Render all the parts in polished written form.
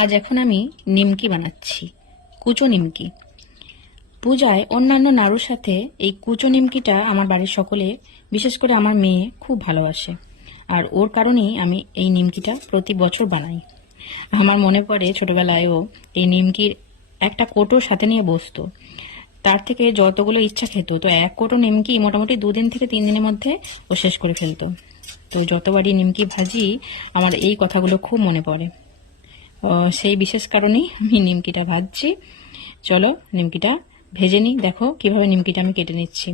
আজ এখন আমি নিমকি বানাচ্ছি, কুচো নিমকি। পূজায় অন্যান্য নাড়ুর সাথে এই কুচো নিমকিটা আমার বাড়ির সকলে, বিশেষ করে আমার মেয়ে খুব ভালোবাসে। আর ওর কারণেই আমি এই নিমকিটা প্রতি বছর বানাই। আমার মনে পড়ে ছোটবেলায় ও এই নিমকির একটা কোটোর সাথে নিয়ে বসতো, তার থেকে যতগুলো ইচ্ছা খেত। তো এক কোটো নিমকি মোটামুটি 2 দিন থেকে 3 দিনের মধ্যে ও শেষ করে ফেলতো। তো যতবারই নিমকি ভাজি আমার এই কথাগুলো খুব মনে পড়ে। সেই বিশেষ কারণেই আমি নিমকিটা ভাজছি। চলো নিমকিটা ভেজে নিই। দেখো কিভাবে নিমকিটা আমি কেটে নিচ্ছি।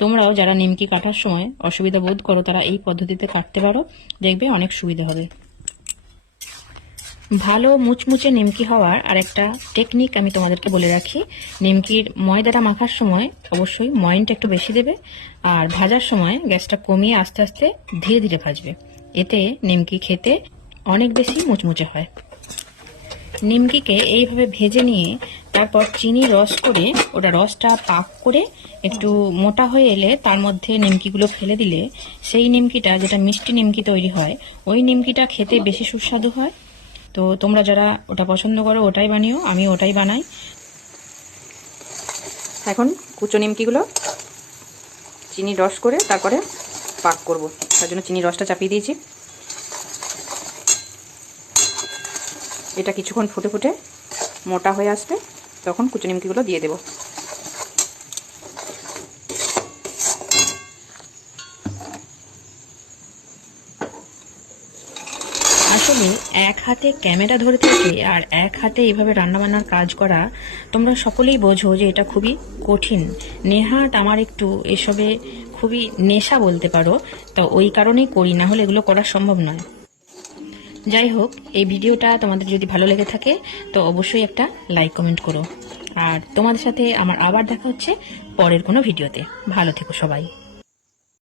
তোমরাও যারা নিমকি কাটার সময় অসুবিধা বোধ করো তারা এই পদ্ধতিতে কাটতে পারো, দেখবে অনেক সুবিধা হবে। ভালো মুচমুচে নিমকি হওয়ার আর একটা টেকনিক আমি তোমাদেরকে বলে রাখি। নিমকির ময়দাটা মাখার সময় অবশ্যই ময়নটা একটু বেশি দেবে, আর ভাজার সময় গ্যাসটা কমিয়ে আস্তে আস্তে ধীরে ধীরে ভাজবে। এতে নিমকি খেতে অনেক বেশি মুচমুচে হয়। নিমকিকে এইভাবে ভেজে নিয়ে তারপর চিনি রস করে, ওটা রসটা পাক করে একটু মোটা হয়ে এলে তার মধ্যে নিমকিগুলো ফেলে দিলে সেই নিমকিটা, যেটা মিষ্টি নিমকি তৈরি হয়, ওই নিমকিটা খেতে বেশি সুস্বাদু হয়। তো তোমরা যারা ওটা পছন্দ করো ওটাই বানিও, আমি ওটাই বানাই। এখন কুচো নিমকিগুলো চিনি রস করে তারপরে পাক করব, তার জন্য চিনি রসটা চাপিয়ে দিয়েছি। এটা কিছুক্ষণ ফুটে ফুটে মোটা হয়ে আসবে, তখন কুচো নিমকিগুলো দিয়ে দেব। আসলে এক হাতে ক্যামেরা ধরে থেকে আর এক হাতে এইভাবে রান্নাবান্নার কাজ করা, তোমরা সকলেই বোঝো যে এটা খুবই কঠিন। নেহাত আমার একটু এসবে খুবই নেশা বলতে পারো, তো ওই কারণেই করি, না হলে এগুলো করা সম্ভব নয়। যাই হোক, এই ভিডিওটা তোমাদের যদি ভালো লেগে থাকে তো অবশ্যই একটা লাইক কমেন্ট করো। আর তোমাদের সাথে আমার আবার দেখা হচ্ছে পরের কোনো ভিডিওতে। ভালো থেকো সবাই।